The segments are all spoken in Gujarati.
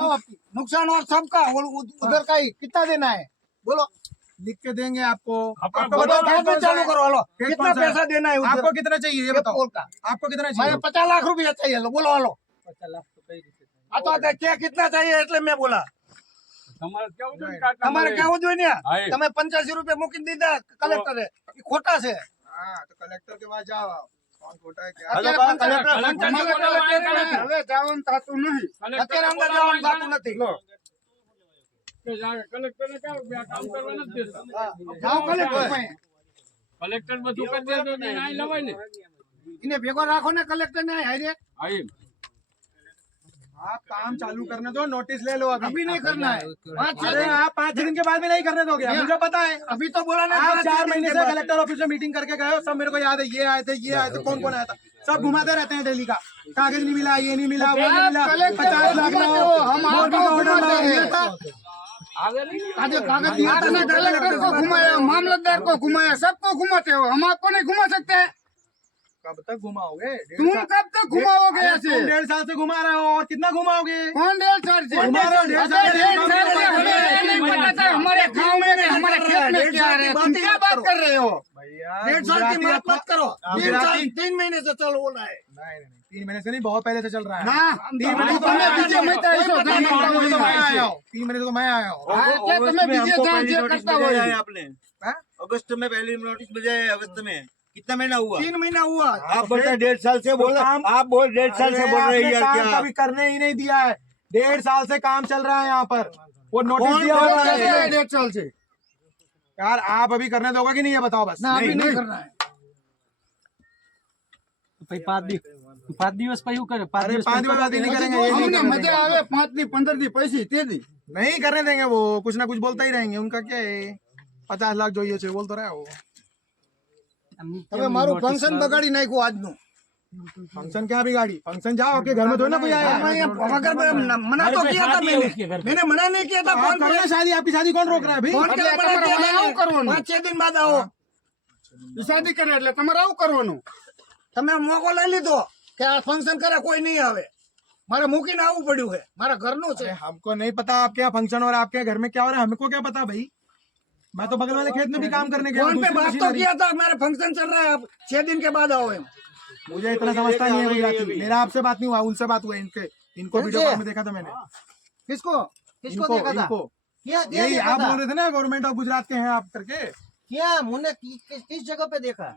तो नुकसान और सबका और उध- उधर का ही कितना देना है बोलो लिख के देंगे आपको अपन आपको बोलो, बताओ बैंक खेत में कौन सा चालू है? करो हलो खेत कितना कौन सा है? पैसा देना है आपको उधर कितना चाहिए ये ये बताओ पोल का आपको कितना मैं चाहिए पचास लाख रुपया चाहिए लो बोलो हलो આ તો આ કે કેટલા चाहिए એટલે મેં બોલા તમારે કેવું છે ને કાકા તમારે મારે? કેવું જોઈએ ને હા, એ. તમે પંચ્યાસી રૂપિયા મૂકી દીધા કલેક્ટરે એ ખોટા છે हाँ तो कलेक्टर के पास जाओ आप कौन खोटा है क्या અત્યારે બા, કલેક્ટર કલેક્ટર પંચ્યાસી બોલાવો, રૂપિયા કલેક્ટર. હવે જવાનું થતું નહીં કલેક્ટર અત્યારે અંદર બોલાવો, જવાનું થતું નથી કે જા- કલેક્ટર બધું કરી દે લવાય ને. એને ભેગો રાખો ને કલેક્ટર ને હારે. आप काम चालू करने दो नोटिस ले लो अभी। अभी नहीं करना है। पाँच छह अरे दिन आप पाँच दिन के बाद में नहीं करने दोगे मुझे पता है। अभी तो बोला ना आप चार महीने से कलेक्टर ऑफ़िस में मीटिंग करके गए हो सब मेरे को याद है ये आए थे ये आए थे कौन कौन आया था? सब घुमाते रहते हैं डेली का। कागज़ नहीं मिला ये नहीं मिला वो नहीं मिला पचास लाख हो, हम ऑर्डर कागज़ दिया था ना कलेक्टर को घुमाया मामलतदार को घुमाया सबको घुमाते हो हम आपको नहीं घुमा सकते हैं। कब तक घुमाओगे? तुम कब तक घुमाओगे ऐसे? डेढ़ साल से घुमा रहे हो और कितना घुमाओगे? कौन डेढ़ साल से? हमारे गाँव में हमारे खेत में क्या क्या बात कर। रहे हो? डेढ़ साल की बात मत करो। तीन महीने से चल बोला है। तीन महीने से नहीं बहुत पहले से चल रहा है। ना तो तीन महीने तो मैं तो बीजे तो मैं आया हूँ। तीन महीने तो मैं आया हूँ। हाँ, तुम्हें बीजे करता हुआ आपने। हाँ? अगस्त में पहली नोटिस मिल जाए अगस्त में। कितना महीना हुआ? तीन महीना हुआ। आप बता तो डेढ़ साल से तो बोल तो आप बोल डेढ़ साल से बोल रहे हैं क्या? कभी करने ही नहीं दिया है। डेढ़ साल से काम चल रहा है यहाँ पर। वो नोटिस दिया हुआ है? डेढ़ साल से? यार आप अभी करने दोगे कि नहीं ये बताओ बस। ना अभी नहीं करना है। नहीं करने देंगे वो कुछ ना कुछ बोलता ही रहेंगे उनका क्या है? पचास लाख जो ये बोल तो रहा है। वो તમે મારું ફંક્શન બગાડી નાખ્યું આજનું फंक्शन क्या भी गाड़ी फंक्शन जाओ आपके घर में थोड़ी ना कोई आया આમાં है। અહીંયા વગર મે- મના તો किया था मैंने मैंने मना नहीं किया था आप फोन करो ना शादी आपकी शादी कौन रोक रहा है ફોન भाई કરે તમારે આવું કરવાનું પાંચ છ દિન બાદ આવો શાદી કરે એટલે તમારે આવું કરવાનું તમે મોકો લઈ લીધો કે આ ફંક્શન કરે કોઈ નહીં આવે મારે મૂકીને આવવું પડ્યું છે મારા ઘરનું છે अरे हमको नहीं पता आपके यहाँ फंक्शन और आपके घर में क्या हो रहा है हमको क्या पता भाई मैं तो बगल वाले खेत में भी काम करने गया हूँ, फ़ोन पे बात तो किया था मेरा फ़ंक्शन चल रहा है अब छह दिन के बाद आओ मुझे इतना समझता नहीं है गुजराती मेरा आपसे बात नहीं हुआ उनसे बात हुआ इनके इनको वीडियो कॉल में देखा था मैंने। किसको? किसको इनको देखा था? यही आप बोल रहे थे ना गवर्नमेंट ऑफ़ गुजरात के हैं आप करके। क्या मुन्ने किस, किस जगह पे देखा?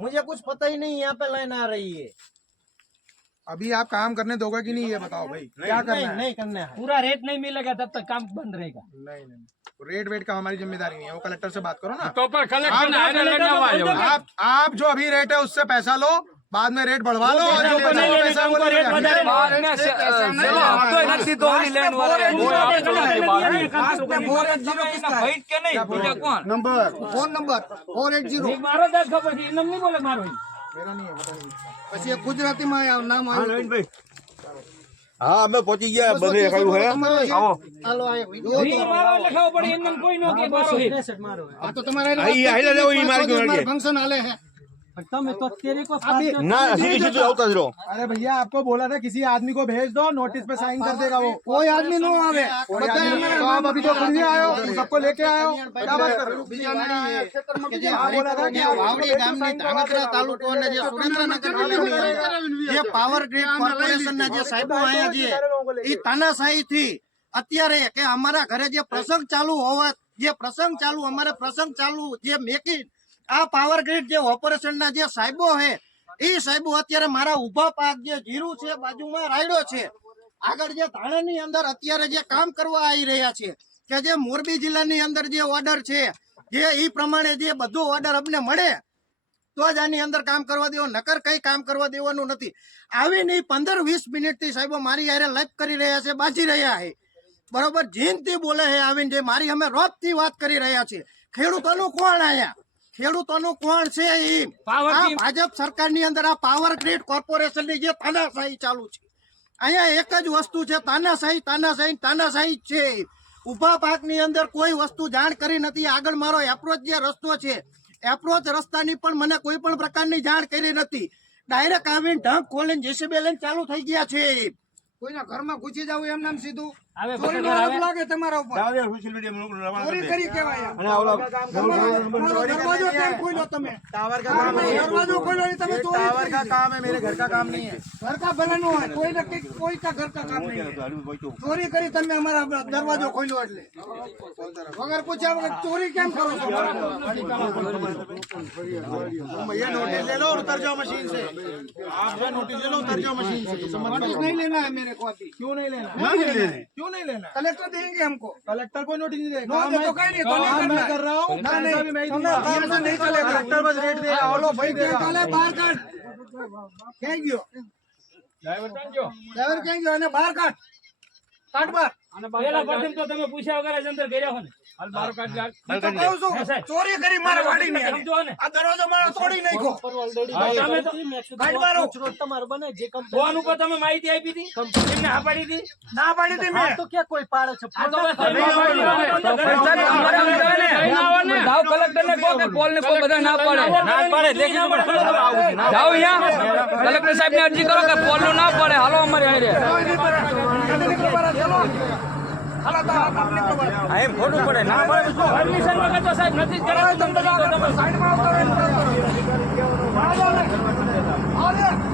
मुझे कुछ पता ही नहीं यहाँ पे लाइन आ रही है। अभी आप काम करने दोगे कि नहीं ये बताओ भाई। क्या करना है? नहीं करना है। पूरा रेट नहीं मिलेगा तब तक काम बंद रहेगा। नहीं नहीं रेट वेट का हमारी ज़िम्मेदारी नहीं है वो कलेक्टर से बात करो ना। तो पर कलेक्टर आप आप जो अभी रेट है उससे पैसा लो बाद में रेट बढ़वा लो और जो पैसा वो number? Phone number four eight zero પછી ગુજરાતીમાં નામ આવ્યું હા અમે પહોંચી ગયા બને નો આ તો તમારે આઈ ફંક્શન હાલે હે તમે તો તેરી કો સાથ દો. ना सीधी सीधे આવતા જ રહો अरे भैया आपको बोला था किसी आदमी को भेज दो नोटिस पे साइन कर देगा वो કોઈ આદમી નો આવે कोई બધા आदमी नहीं, અમારા तो आप अभी तो खुद ही आए हो तुम सबको लेके आए हो क्या बात कर रहे हो બીજાના ખેતરમાં બીજા आप बोला था कि आप વાવડી ગામની ધાંગધ્રા તાલુકો અને જે સુરેન્દ્રનગર જિલ્લાની અંદર જે પાવર ગ્રીડ કોર્પોરેશનના જે સાહેબો આયા છે એ તાનાશાહી થી અત્યારે કે અમારા ઘરે જે પ્રસંગ ચાલુ હોવા જે પ્રસંગ ચાલુ અમારે પ્રસંગ ચાલુ જે મેકી આ પાવર ગ્રીડ જે ઓપરેશનના જે સાહેબો છે એ સાહેબો અત્યારે મારા ઊભા પાક જે જીરું છે, બાજુમાં રાયડો છે, આગળ જે ધાણાની અંદર અત્યારે જે કામ કરવા આવી રહ્યા છે, કે જે મોરબી જિલ્લાની અંદર જે ઓર્ડર છે, જે એ પ્રમાણે જે બધો ઓર્ડર અમને મળે, તો જ આની અંદર કામ કરવા દેવો, નકર કઈ કામ કરવા દેવાનું નથી. આવીને પંદર વીસ મિનિટથી સાહેબો મારી હારે લાઈફ કરી રહ્યા છે, બાજી રહ્યા છે. બરોબર, જીનથી બોલે છે આવીને જે મારી અમે રોજથી વાત કરી રહ્યા છીએ. ખેડૂતોનું કોણ આયા ખેડૂતોનું કોણ છે એ ભાજપ સરકારની અંદર આ પાવર ગ્રીડ કોર્પોરેશનની જે તાનાશાહી ચાલુ છે. અહીંયા એક જ વસ્તુ છે તાનાશાહી તાનાશાહી તાનાશાહી છે. ઊભા પાકની અંદર કોઈ વસ્તુ જાણ કરી નથી. આગળ મારો એપ્રોચ જે રસ્તો છે એપ્રોચ રસ્તાની પણ મને કોઈ પણ પ્રકારની જાણ કરી નથી. ડાયરેક્ટ આવીને ઢંક ખોલીને જેસીબી લઈને ચાલુ થઈ ગયા છે. કોઈના ઘરમાં ઘૂસી જાવ એમ નામ સીધું? આવે ચોરીનો પત્રકાર આરોપ આવે લાગે તમારા ઉપર जाओ यार सोशल मीडिया में लोग रवाना ચોરી कर दे। કરી કેવાય આ. અને આવલા તમારો- તમારો દરવાજો કેમ ખોલ્યો તમે टावर का काम है દરવાજો ખોલ્યો એ તમે ये ચોરી टावर કરી का છે. काम है मेरे घर का काम नहीं है ઘર કા ભલે ન હોય કોઈ ને કંઈક- કોઈ કા ઘર કા કામ નહીં तो आलू भाई तो ચોરી કરી તમે અમારા દરવાજો ખોલ્યો એટલે વગર પૂછ્યા વગર ચોરી કેમ કરો છો ये नोटिस ले लो और उतर जाओ मशीन से आप जो नोटिस ले लो उतर जाओ मशीन से समझ नोटिस नहीं लेना है मेरे को अभी क्यों नहीं लेना नहीं लेना है। क्यों नहीं लेना कलेक्टर देंगे हमको कलेक्टर कोई नोटिस नहीं देगा नो तो कहीं नहीं तो नहीं करना कर रहा हूँ ना नहीं मैं नहीं चलेगा कलेक्टर बस रेट देगा और लो भाई दे चले बाहर काट thank you driver thank you driver thank you ने बाहर काट काट बार પેલા પ્રથમ તો તમે પૂછ્યા વગર જ અંદર ગયા હો ને. હાલ બાર કાઢ જા. હું તો કહું છું સાહેબ. ચોરી કરી મારા વાડી ની સમજો ને. આ દરવાજો મારો તોડી નાખ્યો. તમે તો કાઢ બારો ફોન ઉપર તમે માહિતી આપી હતી? એમને હા પાડી હતી? ના પાડી હતી મેં. તો કલેક્ટર ને. કહો કે પોલ ને કોઈ બધા ના પાડે. ના પાડે લેખિત ઉપર અહીંયા. કલેક્ટર સાહેબ ને અરજી કરો કે પોલનું ના પાડે. હાલો અમારે હારે એમ ખોટું પડે ના પાડે? તો શું પરમિશન વગર તો સાહેબ નથી તમે.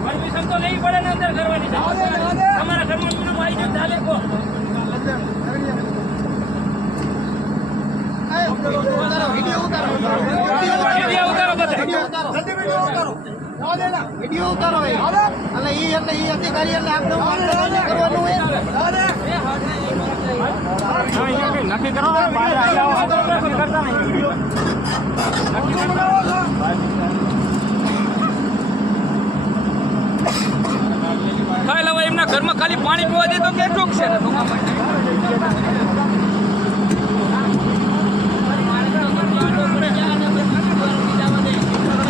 પરમિશન તો. નહીં પડે ને અંદર કરવાની. તમારા ઘરમાં મીનું આવી ગયું ચાલે કહો. વીડિયો ઉતારો બધા જલ્દી વીડિયો ઉતારો. વીડિયો ઉતારો. એટલે એટલે અધિકારી એટલે આપણે. કરવાનું હોય આવો ને. નક્કી કરો ને બહાર આવી કરતા નહીં શું બનાવો છો? ખાઈ લેવા એમના ઘરમાં ખાલી પાણી પીવા દે તો કેટલું છે ને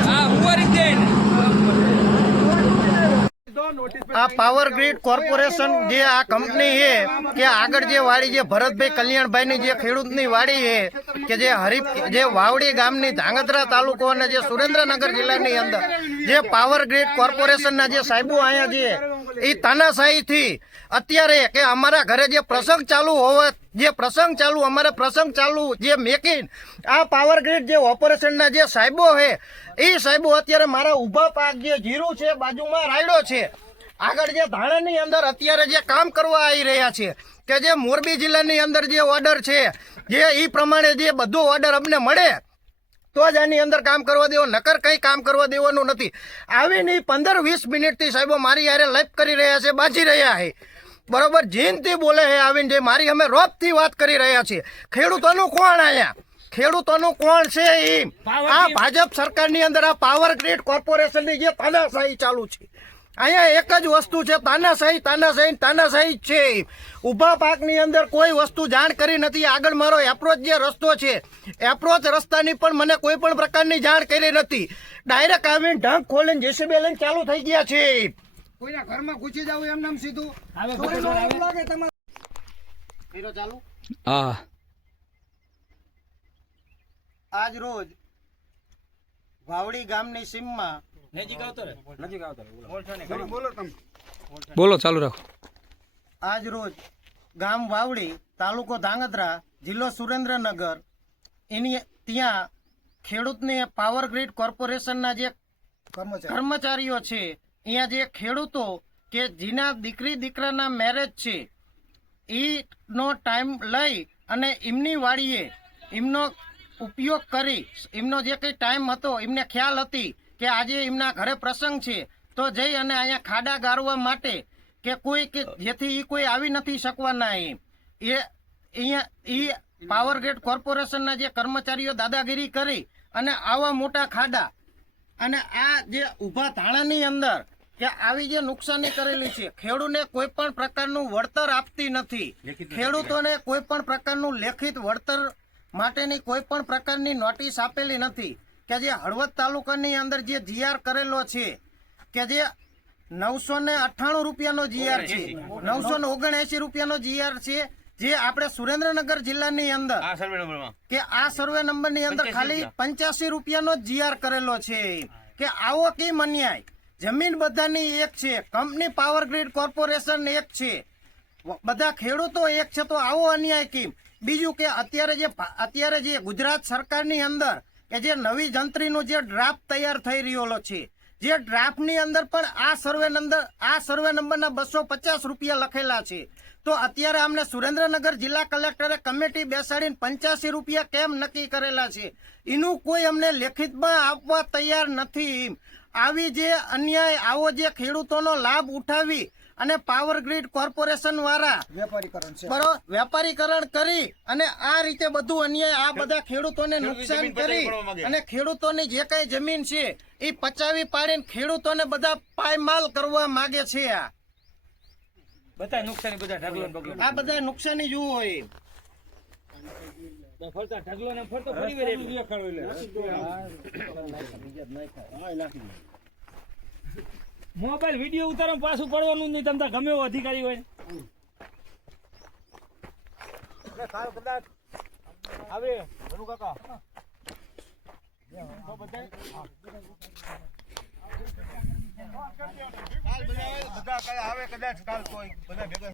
હા હુવારી દે ને આ પાવર ગ્રીડ કોર્પોરેશન જે આ કંપની છે, કે આગળ જે વાડી જે ભરતભાઈ કલ્યાણભાઈની જે ખેડૂતની વાડી છે, કે જે હરીફ, જે વાવડી ગામની ધાંગધ્રા તાલુકો અને જે સુરેન્દ્રનગર જિલ્લાની અંદર જે પાવર ગ્રીડ કોર્પોરેશનના જે સાહેબો અહીંયા છે એ તાનાશાહીથી અત્યારે કે અમારા ઘરે જે પ્રસંગ ચાલુ હોવા, જે પ્રસંગ ચાલુ, અમારે પ્રસંગ ચાલુ જે મેકિંગ આ પાવર ગ્રીડ જે ઓપરેશનના જે સાહેબો છે એ સાહેબો અત્યારે મારા ઊભા પાક જે જીરું છે, બાજુમાં રાયડો છે આગળ જે ધાણાની અંદર અત્યારે જે કામ કરવા આવી રહ્યા છે કે જે મોરબી જિલ્લાની અંદર જે ઓર્ડર છે જે એ પ્રમાણે જે બધો ઓર્ડર અમને મળે તો જ આની અંદર કામ કરવા દેવો નકર કંઈ કામ કરવા દેવાનું નથી. આવીને પંદર વીસ મિનિટથી સાહેબો મારી યારે લાઈફ કરી રહ્યા છે બાજી રહ્યા છે. બરોબર જીનથી બોલે છે આવીને જે મારી અમે રોપથી વાત કરી રહ્યા છીએ. ખેડૂતોનું કોણ અહીંયા? ખેડૂતોનું કોણ છે એ આ ભાજપ સરકારની અંદર આ પાવર ગ્રીડ કોર્પોરેશનની જે તાનાશાહી ચાલુ છે. અહીંયા એક જ વસ્તુ છે તાનાશાહી તાનાશાહી તાનાશાહી જ છે. ઊભા પાકની અંદર કોઈ વસ્તુ જાણ કરી નથી આગળ મારો એપ્રોચ જે રસ્તો છે એપ્રોચ રસ્તાની પણ મને કોઈ પણ પ્રકારની જાણ કરી નથી. ડાયરેક્ટ આવીને ઢંક ખોલીને જેસીબી લઈને ચાલુ થઈ ગયા છે. કોઈના ઘરમાં ઘૂસી જાવ એમ નામ સીધું? ચાલુ? હા. આજ રોજ વાવડી ગામની સીમમાં બોલો. તમે. બોલો ચાલુ રાખો. આજ રોજ ગામ વાવડી તાલુકો ધાંગધ્રા જિલ્લો સુરેન્દ્રનગર એની ત્યાં ખેડૂતને પાવર ગ્રીડ કોર્પોરેશનના જે કર્મચારીઓ છે અહીંયા જે ખેડૂતો કે જેના દીકરી દીકરાના મેરેજ છે એનો ટાઈમ લઈ અને એમની વાડીએ એમનો ઉપયોગ કરી એમનો જે કંઈ ટાઈમ હતો એમને ખ્યાલ હતી કે આજે એમના ઘરે પ્રસંગ છે તો જઈ અને અહીંયા ખાડા ગારવા માટે કે કોઈ કે જેથી એ કોઈ આવી નથી શકવાના એ અહીંયા એ પાવર ગ્રેડ કોર્પોરેશનના જે કર્મચારીઓ દાદાગીરી કરી અને આવા મોટા ખાડા અને આ જે ઊભા ધાણાની અંદર કે આવી જે નુકસાની કરેલી છે ખેડૂતને કોઈ પણ પ્રકારનું વળતર આપતી નથી. ખેડૂતોને કોઈ પણ પ્રકારનું લેખિત વળતર માટેની કોઈ પણ પ્રકારની નોટિસ આપેલી નથી. કે જે હળવદ તાલુકાની અંદર જે જીઆર કરેલો છે કે જે નવસો ને અઠ્ઠાણું રૂપિયાનો જીઆર છે. નવસો ને ઓગણએસી રૂપિયાનો જીઆર છે જે આપણે સુરેન્દ્રનગર જિલ્લાની અંદર કે આ સર્વે નંબરની અંદર ખાલી પંચ્યાસી રૂપિયાનો જીઆર કરેલો છે. કે આવો કેમ અન્યાય? જમીન બધાની એક છે કંપની પાવર ગ્રીડ કોર્પોરેશન એક છે. બધા ખેડૂતો એક છે તો આવો અન્યાય કેમ? બીજું કે અત્યારે જે અત્યારે જે ગુજરાત સરકારની અંદર કે જે નવી જંત્રીનો જે ડ્રાફ્ટ તૈયાર થઈ રહ્યો છે, જે ડ્રાફ્ટની અંદર પણ આ સર્વે નંબર, આ સર્વે નંબરના બસો પચાસ રૂપિયા લખેલા છે. તો અત્યારે અમને સુરેન્દ્રનગર જિલ્લા કલેક્ટરે કમિટી બેસાડીને પંચ્યાસી રૂપિયા કેમ નક્કી કરેલા છે? એનું કોઈ અમને લેખિતમાં આપવા તૈયાર નથી. આવી જે અન્યાય, આવો જે ખેડૂતોનો લાભ ઉઠાવી અને પાવર ગ્રીડ કોર્પોરેશન વાળા બરોબર વેપારીકરણ કરી અને આ રીતે બધું અન્યાય આ બધા ખેડૂતોને નુકસાન કરી અને ખેડૂતોની જે કઈ જમીન છે એ પચાવી પાડીને ખેડૂતોને બધા પાયમાલ કરવા માંગે છે આ. બધા નુકસાની બધા ઢગલો આ બધા નુકસાની જુઓ હોય ફરતા ઢગલો ને ફરતો ફરી વેરે એટલું. મોબાઈલ વીડિયો ઉતારો પાછું પડવાનું નહીં તમને ગમે એવો અધિકારી હોય. બધા કાલે આવે, કદાચ કાલ કોઈ, બધા ભેગા